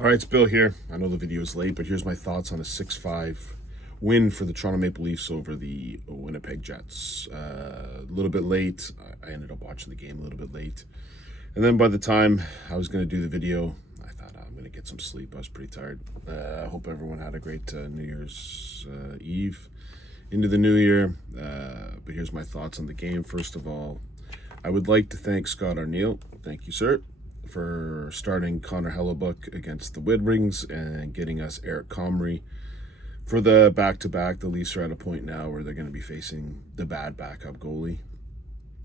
All right, it's Bill here. I know the video is late, but here's my thoughts on a 6-5 win for the Toronto Maple Leafs over the Winnipeg Jets. A little bit late. I ended up watching the game a little bit late. And then by the time I was going to do the video, I thought I'm going to get some sleep. I was pretty tired. I hope everyone had a great New Year's Eve into the new year. But here's my thoughts on the game. First of all, I would like to thank Scott Arniel. Thank you, sir, for starting Connor Hellebuck against the Red and getting us Eric Comrie for the back-to-back. The Leafs are at a point now where they're going to be facing the bad backup goalie.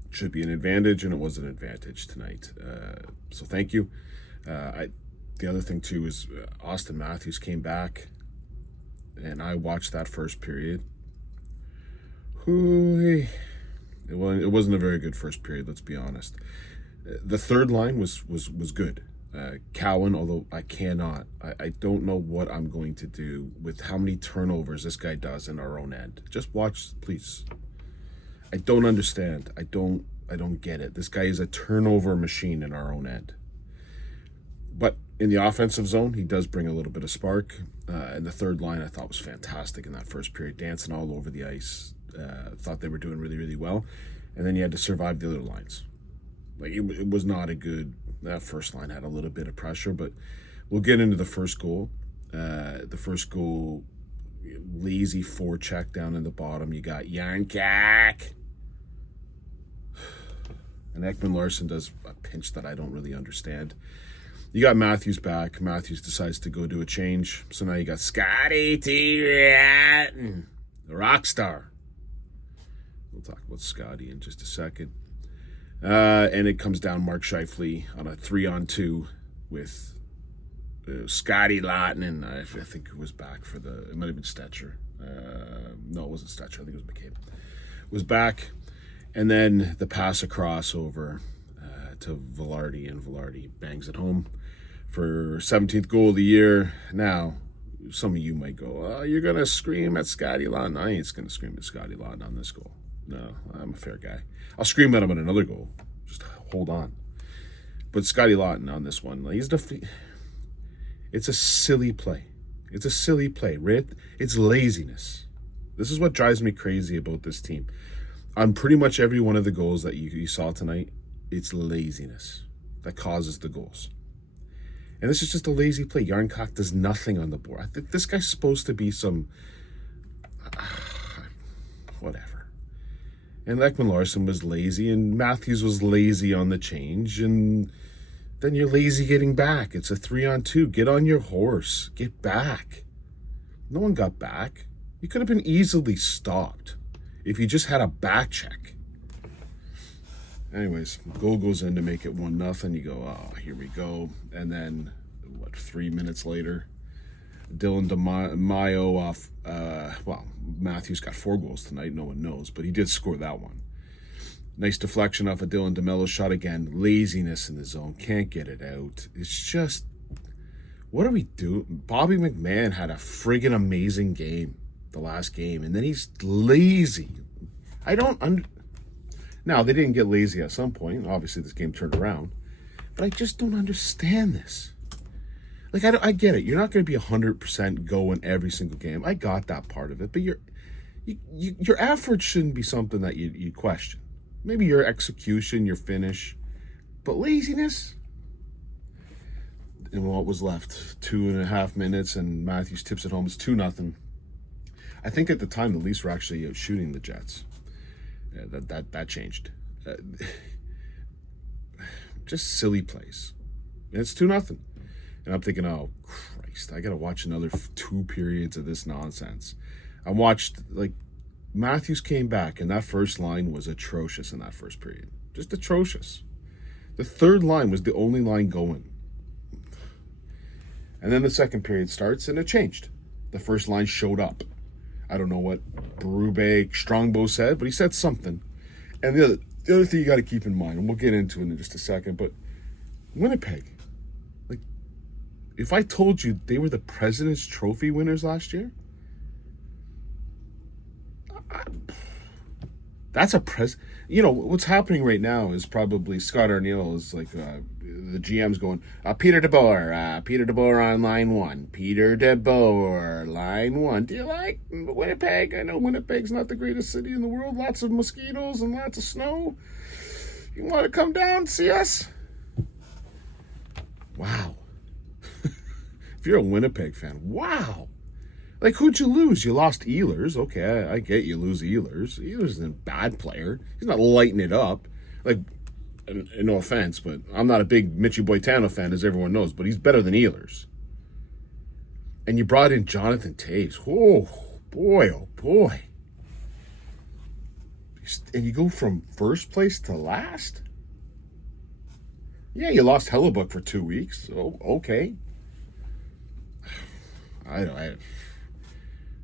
Should be an advantage, and it was an advantage tonight. So thank you. The other thing, too, is Austin Matthews came back, and I watched that first period. It wasn't a very good first period, let's be honest. The third line was good. Cowan, although I don't know what I'm going to do with how many turnovers this guy does in our own end. Just watch, please. I don't understand. I don't get it. This guy is a turnover machine in our own end. But in the offensive zone, he does bring a little bit of spark. And the third line I thought was fantastic in that first period, dancing all over the ice. Thought they were doing really, really well. And then you had to survive the other lines. Like it was not a good. That first line had a little bit of pressure, but we'll get into the first goal. The first goal, lazy forecheck down in the bottom. You got Yarncak. And Ekman-Larsson does a pinch that I don't really understand. You got Matthews back. Matthews decides to go do a change. So now you got Scotty T. Ratton, the rock star. We'll talk about Scotty in just a second. And it comes down Mark Scheifele on a 3-on-2 with Scotty Laughton, and I think it was back for it might have been Stetcher. No, it wasn't Stetcher. I think it was McCabe. Was back, and then the pass across over to Velarde, and Velarde bangs it home for 17th goal of the year. Now, some of you might go, "Oh, you're gonna scream at Scotty Laughton." I ain't gonna scream at Scotty Laughton on this goal. No, I'm a fair guy. I'll scream at him on another goal. Just hold on. But Scotty Laughton on this one, it's a silly play. It's a silly play. It's laziness. This is what drives me crazy about this team. On pretty much every one of the goals that you saw tonight, it's laziness that causes the goals. And this is just a lazy play. Yarncak does nothing on the board. I think this guy's supposed to be some... whatever. And Ekman-Larsson was lazy, and Matthews was lazy on the change, and then you're lazy getting back. It's a 3-on-2. Get on your horse. Get back. No one got back. You could have been easily stopped if you just had a back check. Anyways, goal goes in to make it 1-0. You go, oh, here we go. And then, 3 minutes later, Dylan DeMaio off, Matthews got 4 goals tonight, no one knows, but he did score that one. Nice deflection off a Dylan DeMello shot again. Laziness in the zone, can't get it out. It's just, what do we do? Bobby McMahon had a friggin' amazing game, the last game, and then he's lazy. Now, they didn't get lazy at some point. Obviously, this game turned around, but I just don't understand this. Like, I get it. You're not going to be 100% go in every single game. I got that part of it. But your effort shouldn't be something that you question. Maybe your execution, your finish. But laziness? And what was left? 2.5 minutes, and Matthews tips it home. It's 2-0. I think at the time, the Leafs were actually shooting the Jets. That changed. Just silly plays. And it's 2-0. And I'm thinking, oh, Christ, I got to watch another 2 periods of this nonsense. I watched, Matthews came back, and that first line was atrocious in that first period. Just atrocious. The third line was the only line going. And then the second period starts, and it changed. The first line showed up. I don't know what Berube Strongbow said, but he said something. And the other thing you got to keep in mind, and we'll get into it in just a second, but Winnipeg, if I told you they were the President's Trophy winners last year, that's what's happening right now is probably Scott Arniel is the GM's going, Peter DeBoer on line 1. Peter DeBoer, line 1. Do you like Winnipeg? I know Winnipeg's not the greatest city in the world. Lots of mosquitoes and lots of snow. You want to come down and see us? Wow. If you're a Winnipeg fan, wow. Like, who'd you lose? You lost Ehlers. Okay, I get you lose Ehlers. Ehlers isn't a bad player. He's not lighting it up. Like, no offense, but I'm not a big Michi Boitano fan, as everyone knows, but he's better than Ehlers. And you brought in Jonathan Toews. Oh, boy, oh, boy. And you go from first place to last? Yeah, you lost Hellebuck for 2 weeks. Oh, okay.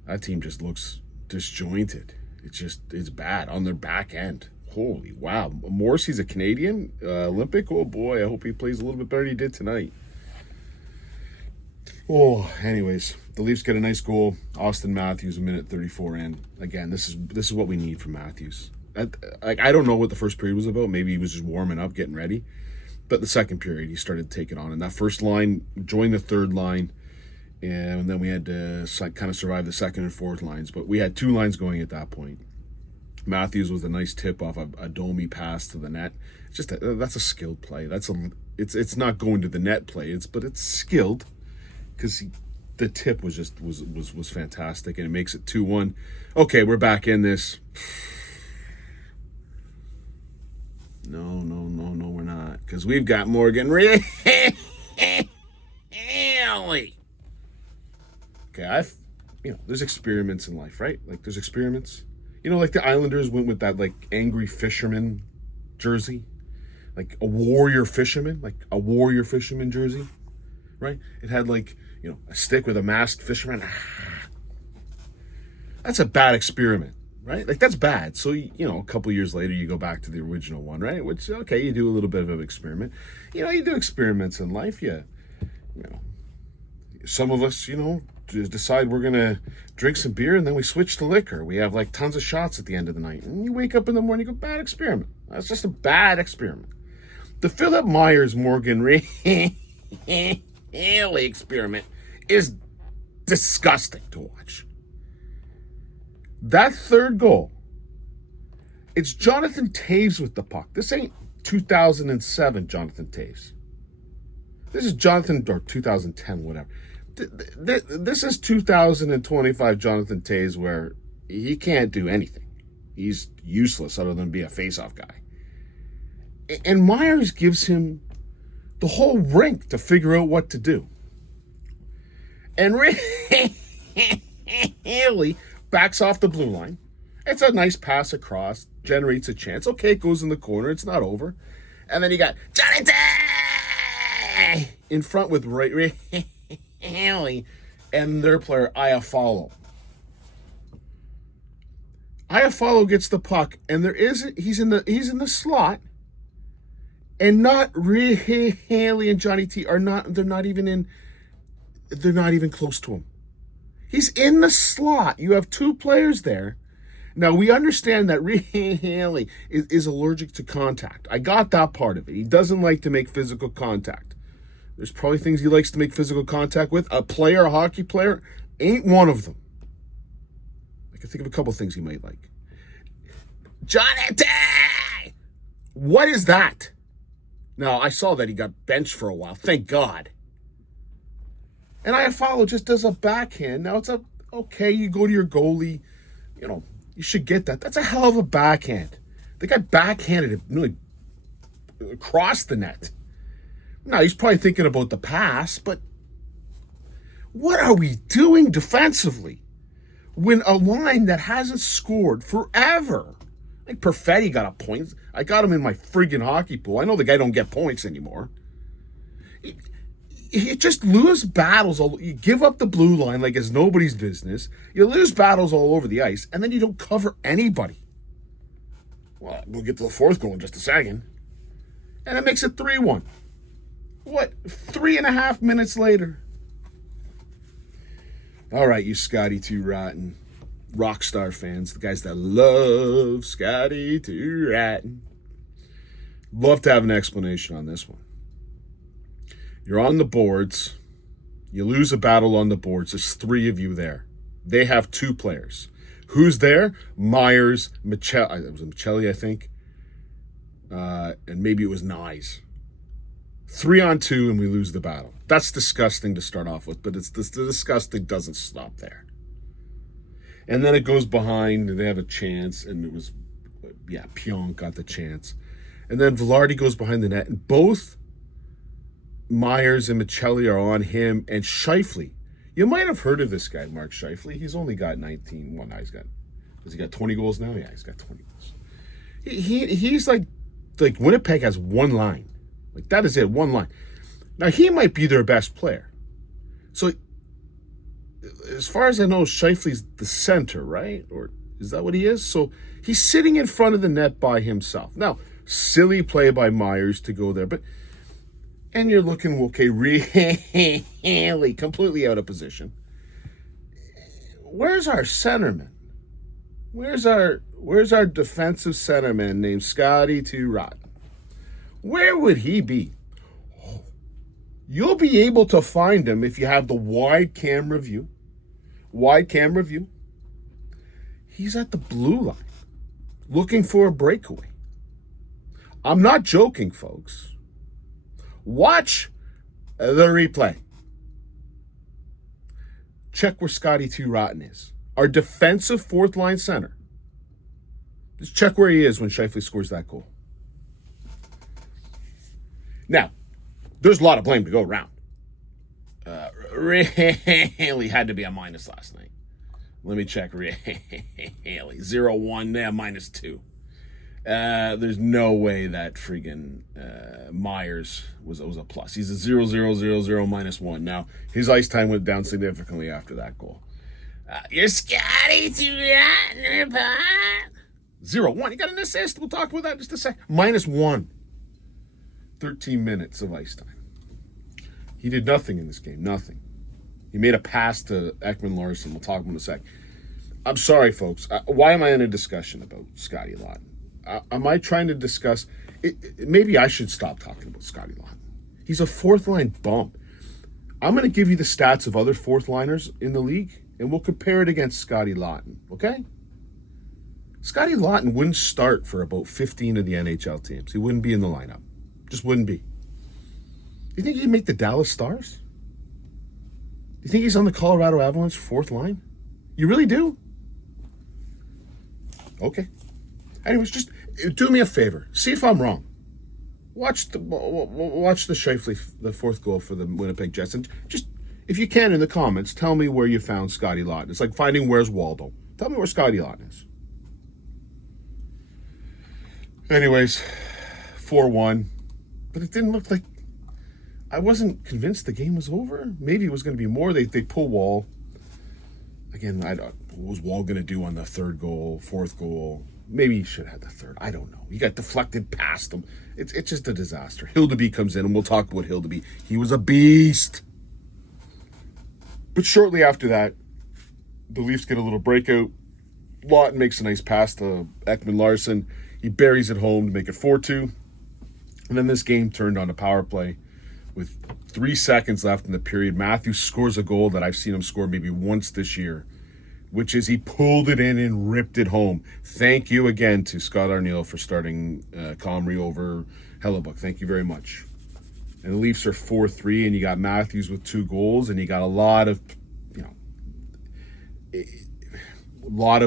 That team just looks disjointed. It's bad on their back end. Holy wow. Morrissey's a Canadian Olympic. Oh boy, I hope he plays a little bit better than he did tonight. Oh, anyways, the Leafs get a nice goal. Auston Matthews, a minute 34 in. Again, this is what we need from Matthews. I don't know what the first period was about. Maybe he was just warming up, getting ready. But the second period, he started taking on. And that first line joined the third line. And then we had to kind of survive the second and fourth lines. But we had 2 lines going at that point. Matthews with a nice tip off a Domi pass to the net. It's just that's a skilled play. It's not going to the net play. But it's skilled because the tip was fantastic, and it makes it 2-1. Okay, we're back in this. No, we're not, because we've got Morgan Rielly. Okay, there's experiments in life, right? Like, there's experiments. Like the Islanders went with that, like, angry fisherman jersey. Like a warrior fisherman jersey, right? It had, like, a stick with a masked fisherman. That's a bad experiment, right? Like, that's bad. So, a couple years later, you go back to the original one, right? Which, okay, you do a little bit of an experiment. You do experiments in life. Some of us, decide we're going to drink some beer, and then we switch to liquor. We have, like, tons of shots at the end of the night. And you wake up in the morning, you go, bad experiment. That's just a bad experiment. The Philip Myers Morgan Rielly experiment is disgusting to watch. That third goal, it's Jonathan Toews with the puck. This ain't 2007 Jonathan Toews. This is Jonathan, or 2010, whatever. This is 2025 Jonathan Toews, where he can't do anything. He's useless other than be a face-off guy. And Myers gives him the whole rink to figure out what to do. And Rielly backs off the blue line. It's a nice pass across, generates a chance. Okay, it goes in the corner. It's not over. And then you got Jonathan in front with Rielly and their player, Iafallo. Iafallo gets the puck, and he's in the slot, and not Rielly and Johnny T they're not even close to him. He's in the slot. You have 2 players there. Now, we understand that Rielly is allergic to contact. I got that part of it. He doesn't like to make physical contact. There's probably things he likes to make physical contact with. A hockey player, ain't one of them. I can think of a couple things he might like. Jonathan! What is that? Now, I saw that he got benched for a while. Thank God. And Iafallo just does a backhand. Now, okay, you go to your goalie. You should get that. That's a hell of a backhand. The guy backhanded it nearly across the net. Now, he's probably thinking about the pass, but what are we doing defensively when a line that hasn't scored forever? Like Perfetti got a point. I got him in my friggin' hockey pool. I know the guy don't get points anymore. You just lose battles. You give up the blue line like it's nobody's business. You lose battles all over the ice, and then you don't cover anybody. Well, we'll get to the fourth goal in just a second. And it makes it 3-1. What? 3.5 minutes later. All right, you Scotty T. Rotten rock star fans, the guys that love Scotty T. Rotten. Love to have an explanation on this one. You're on the boards. You lose a battle on the boards. There's 3 of you there. They have 2 players. Who's there? Myers, Michelli, it was Michelli, I think. And maybe it was Nyes. 3 on 2 and we lose the battle. That's disgusting to start off with, but the disgusting doesn't stop there. And then it goes behind and they have a chance, and it was, Pionk got the chance. And then Velarde goes behind the net, and both Myers and Michelli are on him, and Scheifele. You might have heard of this guy, Mark Scheifele. He's only got 19. Well, now has he got 20 goals now? Yeah, he's got 20 goals. He's like Winnipeg has one line. Like, that is it, one line. Now, he might be their best player. So, as far as I know, Scheifele's the center, right? Or is that what he is? So, he's sitting in front of the net by himself. Now, silly play by Myers to go there, and you're looking, okay, really completely out of position. Where's our centerman? Where's our defensive centerman named Scotty T. Rotten? Where would he be? You'll be able to find him if you have the wide camera view. Wide camera view. He's at the blue line, looking for a breakaway. I'm not joking, folks. Watch the replay. Check where Scotty T. Rotten is. Our defensive 4th line center. Just check where he is when Scheifele scores that goal. Now, there's a lot of blame to go around. Really had to be a minus last night. Let me check. Really. 0-1, -2. There's no way that friggin' Myers was a plus. He's a 0-0-0-0 -1. Now, his ice time went down significantly after that goal. You're Scotty too rotten. 0-1. He got an assist. We'll talk about that in just a sec. -1. 13 minutes of ice time. He did nothing in this game. Nothing. He made a pass to Ekman Larsson. We'll talk about it in a sec. I'm sorry, folks. Why am I in a discussion about Scotty Laughton? Am I trying to discuss... maybe I should stop talking about Scotty Laughton. He's a 4th line bump. I'm going to give you the stats of other 4th liners in the league, and we'll compare it against Scotty Laughton, okay? Scotty Laughton wouldn't start for about 15 of the NHL teams. He wouldn't be in the lineup. Just wouldn't be. You think he'd make the Dallas Stars? You think he's on the Colorado Avalanche 4th line? You really do? Okay. Anyways, just do me a favor. See if I'm wrong. Watch the Scheifele, the 4th goal for the Winnipeg Jets, and just, if you can, in the comments, tell me where you found Scotty Laughton. It's like finding where's Waldo. Tell me where Scotty Laughton is. Anyways, 4-1. But it didn't look like... I wasn't convinced the game was over. Maybe it was going to be more. They pull Wall. Again, what was Wall going to do on the 3rd goal, 4th goal? Maybe he should have had the 3rd. I don't know. He got deflected past him. It's just a disaster. Hildeby comes in, and we'll talk about Hildeby. He was a beast. But shortly after that, the Leafs get a little breakout. Laughton makes a nice pass to Ekman Larsson. He buries it home to make it 4-2. And then this game turned on a power play with 3 seconds left in the period. Matthews scores a goal that I've seen him score maybe once this year, which is he pulled it in and ripped it home. Thank you again to Scott Arniel for starting Comrie over Hellebuck. Thank you very much. And the Leafs are 4-3, and you got Matthews with 2 goals, and you got a lot of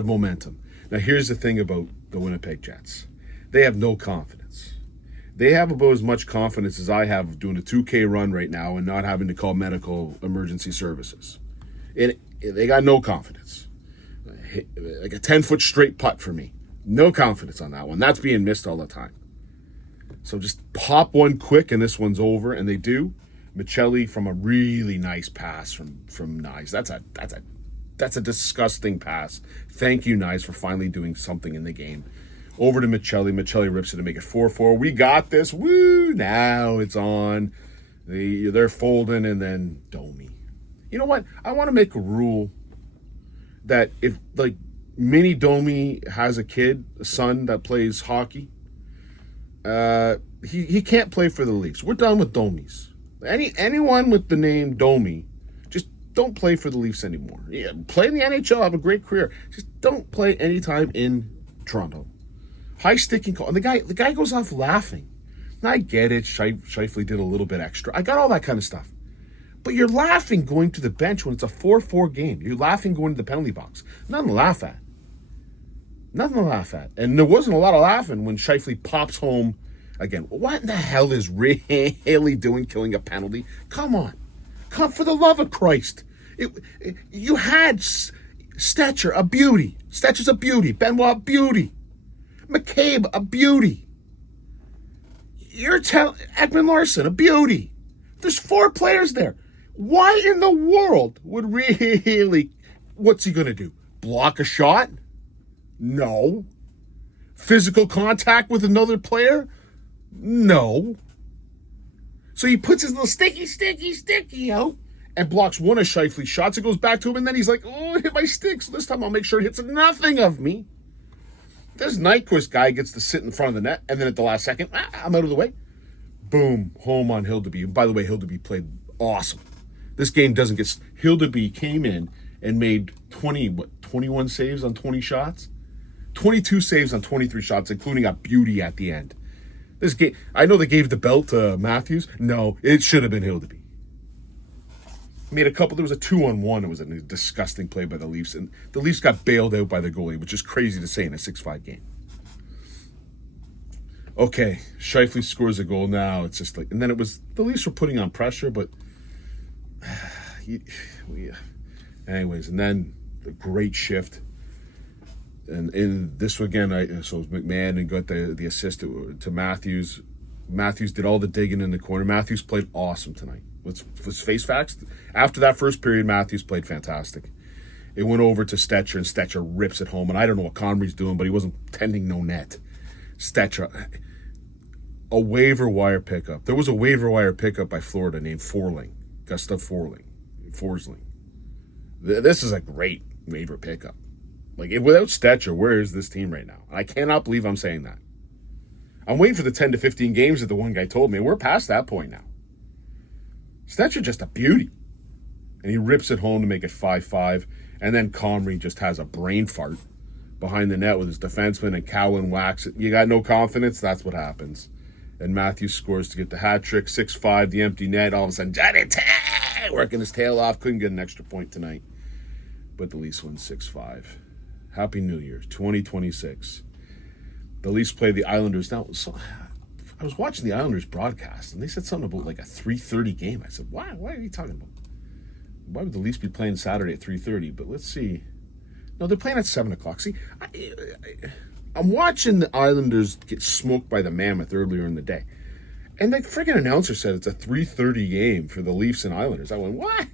momentum. Now, here's the thing about the Winnipeg Jets. They have no confidence. They have about as much confidence as I have of doing a 2K run right now and not having to call medical emergency services. They got no confidence. Like a 10-foot straight putt for me. No confidence on that one. That's being missed all the time. So just pop one quick and this one's over, and they do. Michelli from a really nice pass from Nyes. That's a disgusting pass. Thank you, Nyes, for finally doing something in the game. Over to Michelli. Michelli rips it to make it 4-4. We got this. Woo! Now it's on. They're folding, and then Domi. You know what? I want to make a rule that if, like, Mini Domi has a son that plays hockey, he can't play for the Leafs. We're done with Domis. Anyone with the name Domi, just don't play for the Leafs anymore. Yeah, play in the NHL, have a great career. Just don't play anytime in Toronto. High sticking call. And the guy goes off laughing. And I get it. Scheifele did a little bit extra. I got all that kind of stuff. But you're laughing going to the bench when it's a 4-4 game. You're laughing going to the penalty box. Nothing to laugh at. Nothing to laugh at. And there wasn't a lot of laughing when Scheifele pops home again. What in the hell is Haley doing killing a penalty? Come on. Come, for the love of Christ. You had Stetcher, a beauty. Stetcher's a beauty. Benoit, a beauty. McCabe, a beauty. You're telling Ekman Larsson, a beauty. There's 4 players there. Why in the world would really... What's he going to do? Block a shot? No. Physical contact with another player? No. So he puts his little sticky out and blocks one of Scheifele's shots. It goes back to him, and then he's like, oh, it hit my stick. So this time I'll make sure it hits nothing of me. This Nyquist guy gets to sit in front of the net, and then at the last second, I'm out of the way. Boom, home on Hildeby. By the way, Hildeby played awesome. This game doesn't get... Hildeby came in and made 21 saves on 20 shots? 22 saves on 23 shots, including a beauty at the end. This game, I know they gave the belt to Matthews. No, it should have been Hildeby. Made a couple. There was a 2-on-1. It was a disgusting play by the Leafs, and the Leafs got bailed out by the goalie, which is crazy to say in a 6-5 game. Okay, Scheifele scores a goal now. It's just like, and then it was the Leafs were putting on pressure, but anyways, and then the great shift. And in this again, so it was McMahon and got the assist to Matthews. Matthews did all the digging in the corner. Matthews played awesome tonight. Let's face facts. After that first period, Matthews played fantastic. It went over to Stetcher, and Stetcher rips it home. And I don't know what Conry's doing, but he wasn't tending no net. Stetcher, a waiver wire pickup. There was a waiver wire pickup by Florida named Gustav Forsling. This is a great waiver pickup. Like, without Stetcher, where is this team right now? I cannot believe I'm saying that. I'm waiting for the 10 to 15 games that the one guy told me. We're past that point now. Stetcher just a beauty. And he rips it home to make it 5-5. And then Comrie just has a brain fart behind the net with his defenseman, and Cowan whacks it. You got no confidence? That's what happens. And Matthews scores to get the hat trick. 6-5, the empty net. All of a sudden, Johnny T working his tail off. Couldn't get an extra point tonight. But the Leafs win 6-5. Happy New Year, 2026. The Leafs play the Islanders. Now, so I was watching the Islanders broadcast, and they said something about like a 3:30 game. I said, why? Why are you talking about? Why would the Leafs be playing Saturday at 3:30? But let's see. No, they're playing at 7 o'clock. See, I'm watching the Islanders get smoked by the Mammoth earlier in the day. And the freaking announcer said it's a 3:30 game for the Leafs and Islanders. I went, what?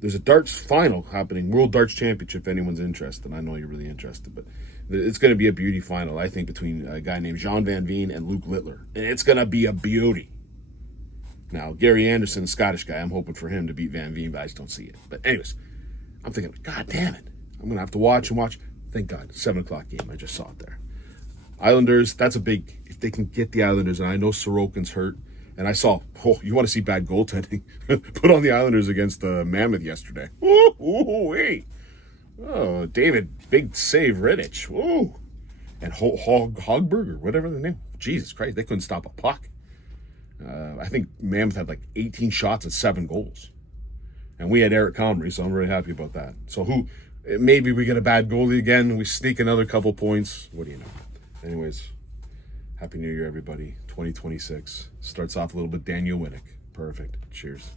There's a darts final happening, World Darts Championship, if anyone's interested. I know you're really interested, but it's going to be a beauty final, I think, between a guy named Jean Van Veen and Luke Littler. And it's going to be a beauty. Now, Gary Anderson, Scottish guy, I'm hoping for him to beat Van Veen, but I just don't see it. But anyways, I'm thinking, God damn it. I'm going to have to watch and watch. Thank God, 7 o'clock game. I just saw it there. Islanders, that's a big, if they can get the Islanders, and I know Sorokin's hurt, and I saw, you want to see bad goaltending? Put on the Islanders against the Mammoth yesterday. Hey. Oh, David, big save, Rittich. Ooh. And Hogberg, or whatever the name. Jesus Christ, they couldn't stop a puck. I think Mammoth had like 18 shots and 7 goals. And we had Eric Comrie, so I'm really happy about that. So maybe we get a bad goalie again, we sneak another couple points. What do you know? Anyways, Happy New Year, everybody. 2026. Starts off a little bit Daniel Winnick. Perfect. Cheers.